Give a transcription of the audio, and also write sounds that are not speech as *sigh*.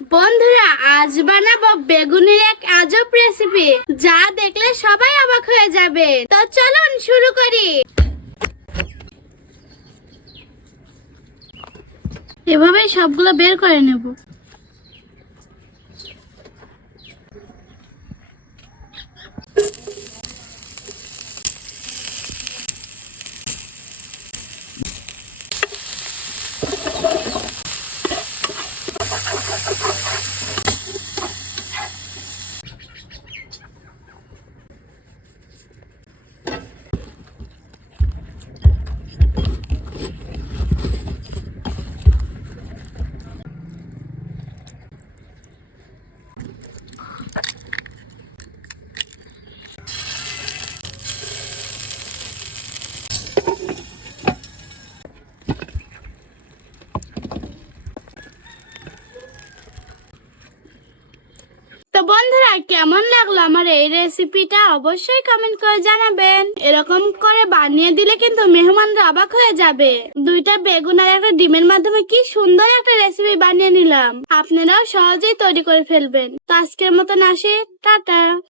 বন্ধুরা, আজ বানাবো বেগুনের এক আজব রেসিপি যা দেখলে সবাই অবাক হয়ে যাবে। তো চলুন শুরু করি। এভাবে সবগুলো বের করে নেব। you *laughs* তো বন্ধুরা, কেমন লাগল আমার এই রেসিপিটা অবশ্যই কমেন্ট করে জানাবেন। এরকম করে বানিয়ে দিলে কিন্তু মেহমানরা অবাক হয়ে যাবে। দুইটা বেগুন আর একটা ডিমের মাধ্যমে কি সুন্দর একটা রেসিপি বানিয়ে নিলাম। আপনারাও সহজেই তৈরি করে ফেলবেন। তো আজকের মতন আসে, টাটা।